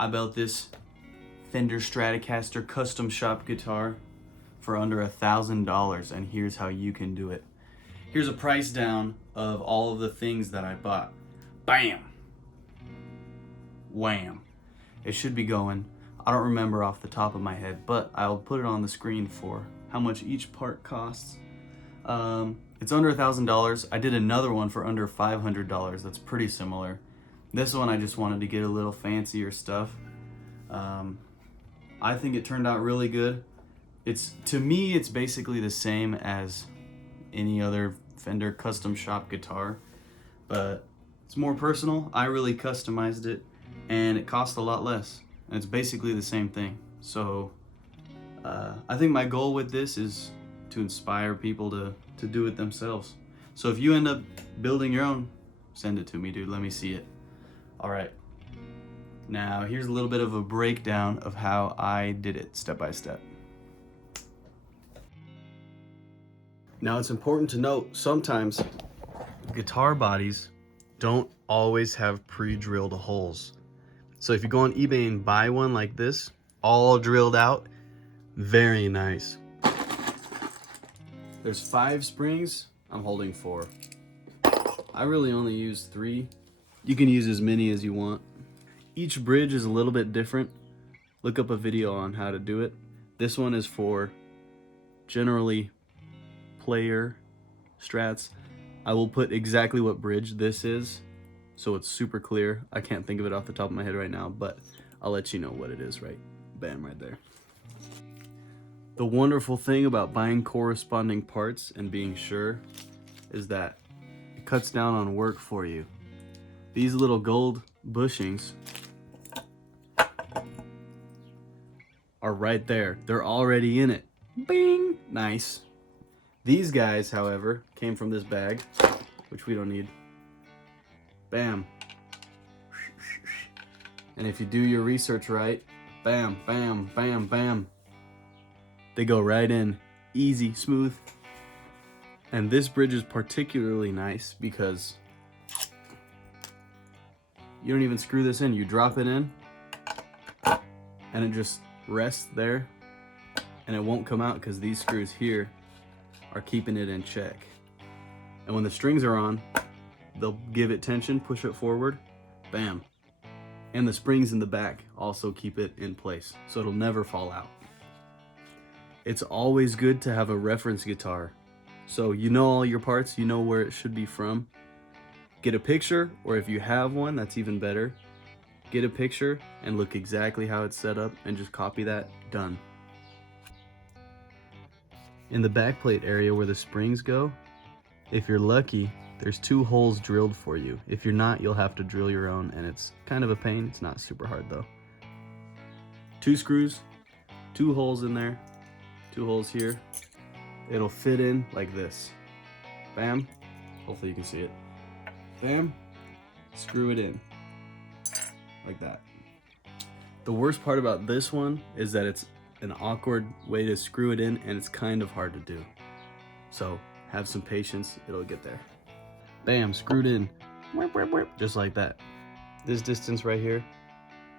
I built this Fender Stratocaster custom shop guitar for under $1,000, and here's how you can do it. Here's a price down of all of the things that I bought. Bam! Wham! It should be going. I don't remember off the top of my head, but I'll put it on the screen for how much each part costs. It's under $1,000. I did another one for under $500. That's pretty similar. This one I just wanted to get a little fancier stuff. I think it turned out really good. To me, it's basically the same as any other Fender custom shop guitar, but it's more personal. I really customized it, and it cost a lot less. And it's basically the same thing. So I think my goal with this is to inspire people to do it themselves. So if you end up building your own, send it to me, dude. Let me see it. All right. Now here's a little bit of a breakdown of how I did it step by step. Now it's important to note, sometimes guitar bodies don't always have pre-drilled holes. So if you go on eBay and buy one like this, all drilled out, very nice. There's 5 springs, I'm holding 4. I really only use 3. You can use as many as you want. Each bridge is a little bit different. Look up a video on how to do it. This one is for generally player strats. I will put exactly what bridge this is, so it's super clear. I can't think of it off the top of my head right now, but I'll let you know what it is, right? Bam, right there. The wonderful thing about buying corresponding parts and being sure is that it cuts down on work for you. These little gold bushings are right there. They're already in it. Bing! Nice. These guys, however, came from this bag, which we don't need. Bam. And if you do your research right, bam, bam, bam, bam. They go right in, easy, smooth. And this bridge is particularly nice because you don't even screw this in. You drop it in, and it just rests there, and it won't come out because these screws here are keeping it in check. And when the strings are on, they'll give it tension, push it forward, bam. And the springs in the back also keep it in place, so it'll never fall out. It's always good to have a reference guitar. So you know all your parts, you know where it should be from. Get a picture, or if you have one, that's even better. Get a picture and look exactly how it's set up and just copy that, done. In the backplate area where the springs go, if you're lucky, there's 2 holes drilled for you. If you're not, you'll have to drill your own, and it's kind of a pain. It's not super hard though. 2 screws, 2 holes in there, 2 holes here. It'll fit in like this. Bam. Hopefully you can see it. Bam. Screw it in. Like that. The worst part about this one is that it's an awkward way to screw it in, and it's kind of hard to do. So have some patience, it'll get there. Bam, screwed in. Just like that. This distance right here,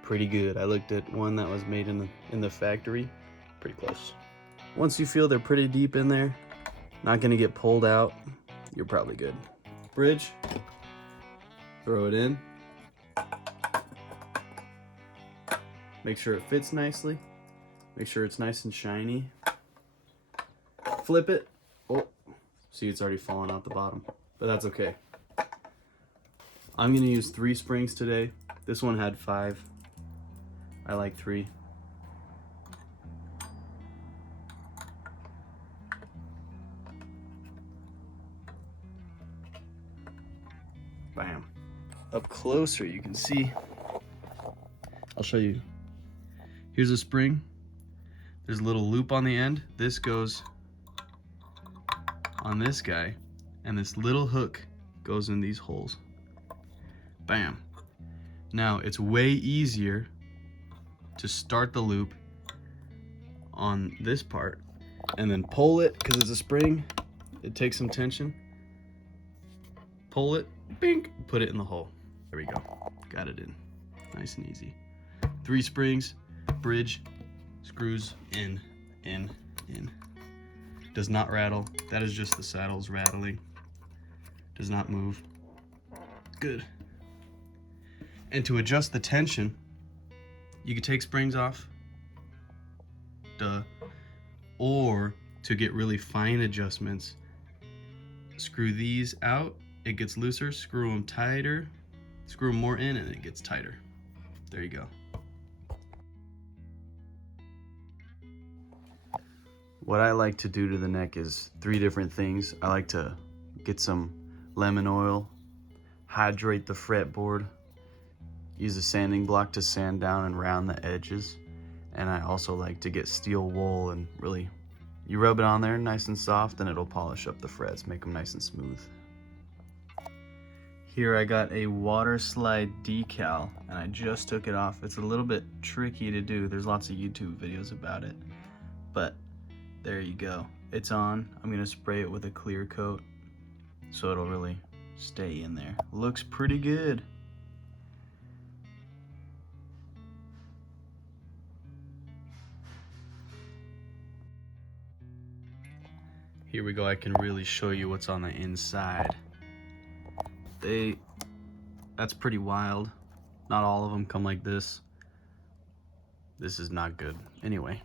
pretty good. I looked at one that was made in the factory, pretty close. Once you feel they're pretty deep in there, not gonna get pulled out, you're probably good. Bridge, throw it in. Make sure it fits nicely. Make sure it's nice and shiny. Flip it. Oh, see, it's already fallen out the bottom, but that's okay. I'm gonna use 3 springs today. This one had 5. I like 3. Bam. Up closer, you can see. I'll show you. Here's a spring. There's a little loop on the end. This goes on this guy, and this little hook goes in these holes. Bam. Now it's way easier to start the loop on this part and then pull it, because it's a spring, it takes some tension. Pull it, bink, put it in the hole. There we go, got it in, nice and easy. 3 springs, bridge, screws, in. Does not rattle. That is just the saddles rattling. Does not move. Good. And to adjust the tension, you can take springs off. Duh. Or to get really fine adjustments, screw these out, it gets looser, screw them tighter, screw them more in, and it gets tighter. There you go. What I like to do to the neck is 3 different things. I like to get some lemon oil, hydrate the fretboard, use a sanding block to sand down and round the edges, and I also like to get steel wool and really, you rub it on there nice and soft and it'll polish up the frets, make them nice and smooth. Here I got a water slide decal and I just took it off. It's a little bit tricky to do. There's lots of YouTube videos about it, but there you go. It's on. I'm gonna spray it with a clear coat so it'll really stay in there. Looks pretty good. Here we go. I can really show you what's on the inside. That's pretty wild. Not all of them come like this. This is not good. Anyway,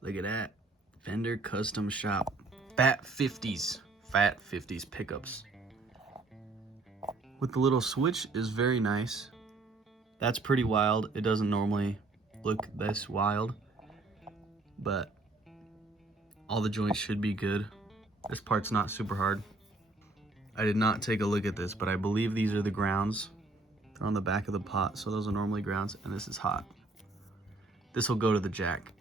look at that. Fender Custom Shop. Fat 50s pickups. With the little switch is very nice. That's pretty wild. It doesn't normally look this wild, but all the joints should be good. This part's not super hard. I did not take a look at this, but I believe these are the grounds. They're on the back of the pot, so those are normally grounds, and this is hot. This will go to the jack.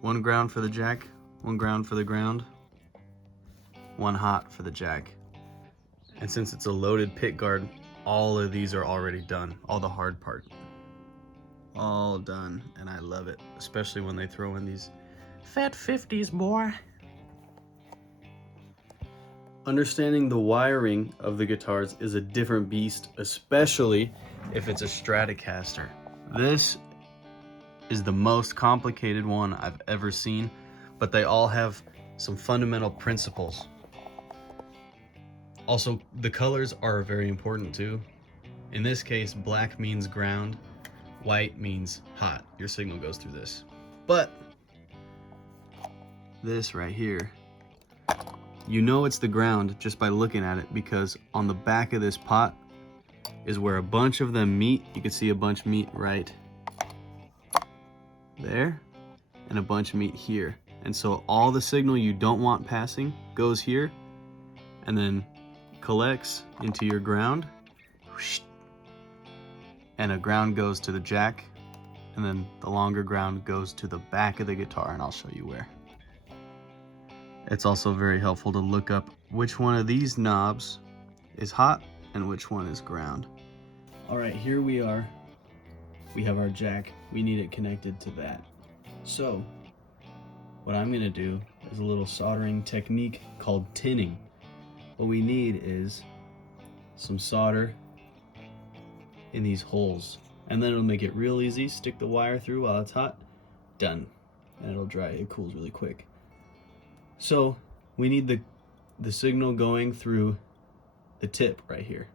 1 ground for the jack, 1 ground for the ground, 1 hot for the jack. And since it's a loaded pick guard, all of these are already done, all the hard part. All done, and I love it, especially when they throw in these fat 50s, boy. Understanding the wiring of the guitars is a different beast, especially if it's a Stratocaster. This is the most complicated one I've ever seen, but they all have some fundamental principles. Also, the colors are very important too. In this case, black means ground, white means hot. Your signal goes through this. But this right here, you know it's the ground just by looking at it, because on the back of this pot is where a bunch of them meet. You can see a bunch meet right there and a bunch meet here. And so all the signal you don't want passing goes here and then collects into your ground, and a ground goes to the jack, and then the longer ground goes to the back of the guitar, and I'll show you where. It's also very helpful to look up which one of these knobs is hot and which one is ground. All right, here we are. We have our jack. We need it connected to that. So what I'm gonna do is a little soldering technique called tinning. What we need is some solder in these holes, and then it'll make it real easy. Stick the wire through while it's hot, done. And it'll dry, it cools really quick. So we need the signal going through the tip right here,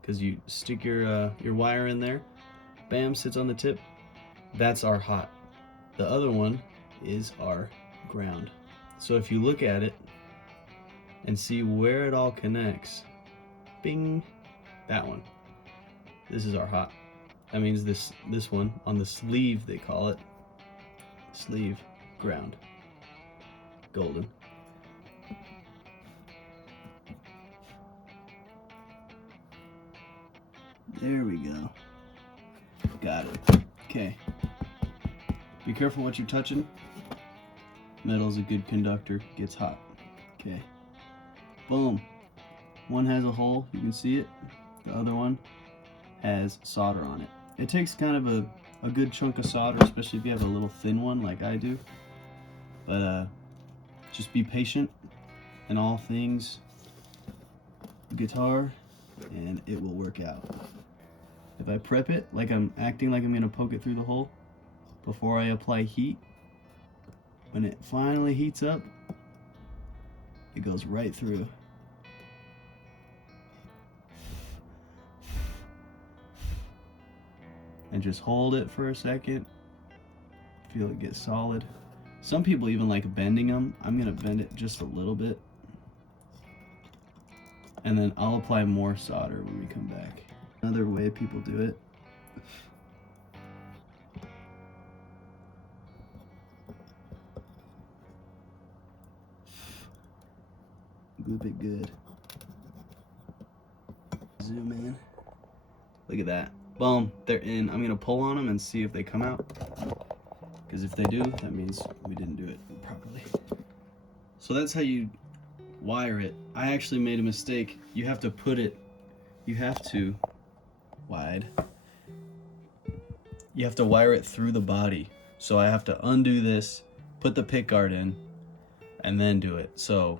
because you stick your wire in there, bam, sits on the tip. That's our hot. The other one is our ground. So if you look at it and see where it all connects, bing, that one. This is our hot. That means this one on the sleeve, they call it sleeve, ground, golden. There we go. Got it. Okay. Be careful what you're touching. Metal's a good conductor, gets hot. Okay. Boom. One has a hole, you can see it. The other one has solder on it. It takes kind of a good chunk of solder, especially if you have a little thin one like I do. But just be patient in all things guitar, and it will work out. if I prep it, like I'm acting like I'm gonna poke it through the hole before I apply heat, when it finally heats up, it goes right through. And just hold it for a second. Feel it get solid. Some people even like bending them. I'm gonna bend it just a little bit. And then I'll apply more solder when we come back. Another way people do it. Glip it good. Zoom in. Look at that. Boom, they're in. I'm gonna pull on them and see if they come out. Because if they do, that means we didn't do it properly. So that's how you wire it. I actually made a mistake. You have to put it, you have to wire it through the body. So I have to undo this, put the pick guard in, and then do it. So,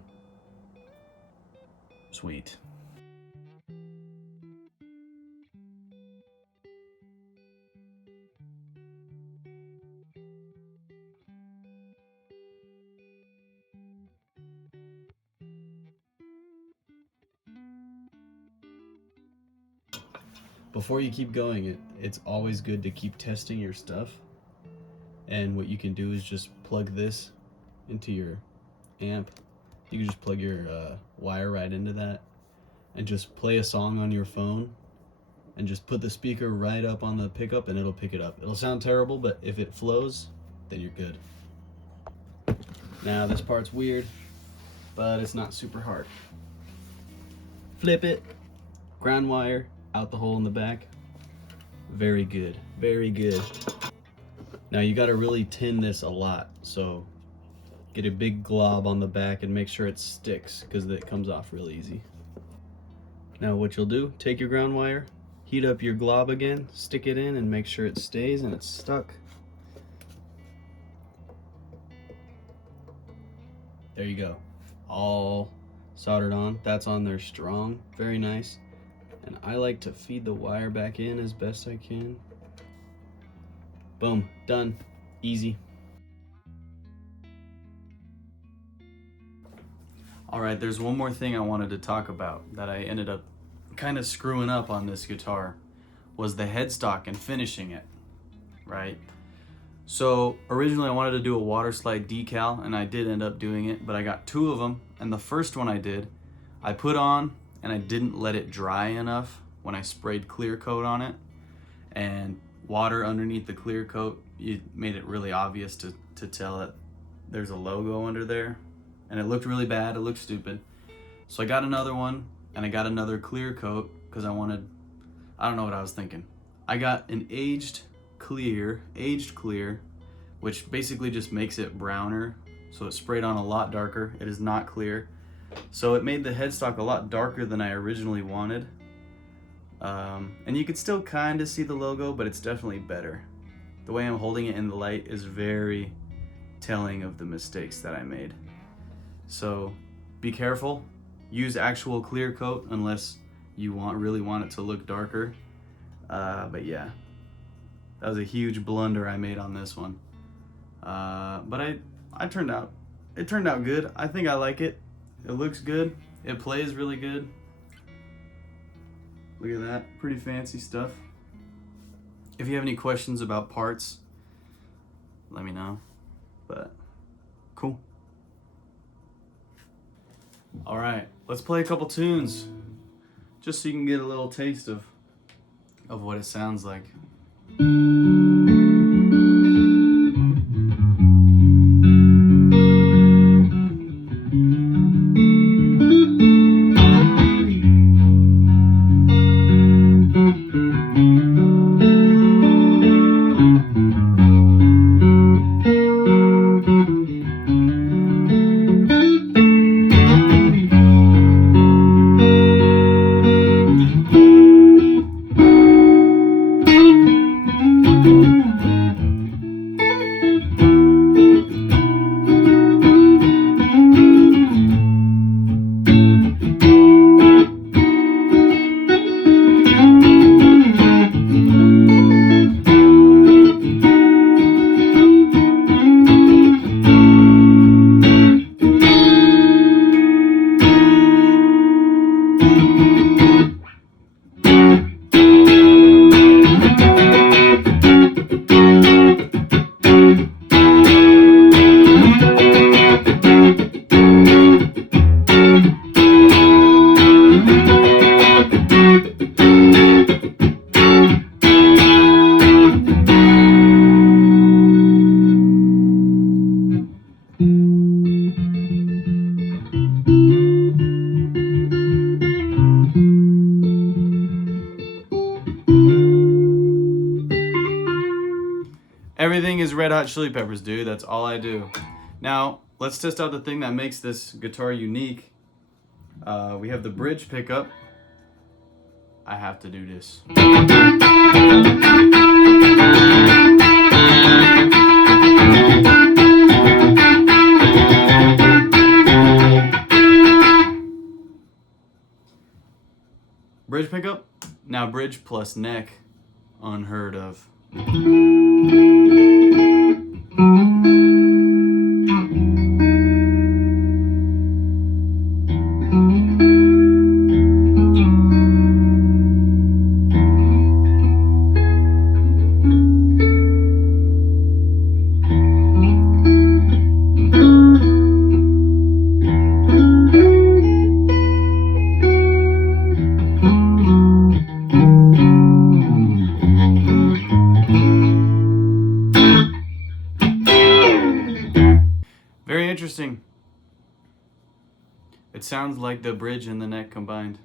sweet. Before you keep going, it's always good to keep testing your stuff. And what you can do is just plug this into your amp. You can just plug your wire right into that and just play a song on your phone and just put the speaker right up on the pickup and it'll pick it up. It'll sound terrible, but if it flows, then you're good. Now this part's weird, but it's not super hard. Flip it, ground wire out the hole in the back. Very good, very good. Now you gotta really tin this a lot, so get a big glob on the back and make sure it sticks because it comes off real easy. Now what you'll do, take your ground wire, heat up your glob again, stick it in and make sure it stays and it's stuck. There you go, all soldered on. That's on there strong, very nice. And I like to feed the wire back in as best I can. Boom, done, easy. All right, there's one more thing I wanted to talk about that I ended up kind of screwing up on this guitar, was the headstock and finishing it, right? So originally I wanted to do a water slide decal and I did end up doing it, but I got two of them, and the first one I did, I put on and I didn't let it dry enough when I sprayed clear coat on it, and water underneath the clear coat, it made it really obvious to tell that there's a logo under there, and it looked really bad, it looked stupid. So I got another one and I got another clear coat because I don't know what I was thinking. I got an aged clear, which basically just makes it browner. So it sprayed on a lot darker. It is not clear. So it made the headstock a lot darker than I originally wanted. And you could still kind of see the logo, but it's definitely better. The way I'm holding it in the light is very telling of the mistakes that I made. So be careful. Use actual clear coat unless you really want it to look darker. But yeah, that was a huge blunder I made on this one. But it turned out good. I think I like it. It looks good. It plays really good. Look at that, pretty fancy stuff. If you have any questions about parts, let me know, but cool. All right, let's play a couple tunes just so you can get a little taste of what it sounds like. Everything is Red Hot Chili Peppers, dude. That's all I do. Now, let's test out the thing that makes this guitar unique. We have the bridge pickup. I have to do this. Bridge pickup. Now bridge plus neck, unheard of. Very interesting. It sounds like the bridge and the neck combined.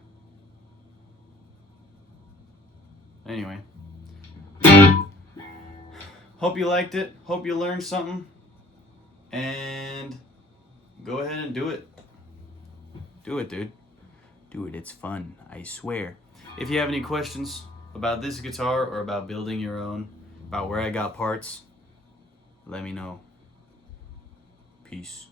Anyway. Hope you liked it. Hope you learned something. And go ahead and do it. Do it, dude. Do it. It's fun. I swear. If you have any questions about this guitar or about building your own, about where I got parts, let me know. Peace.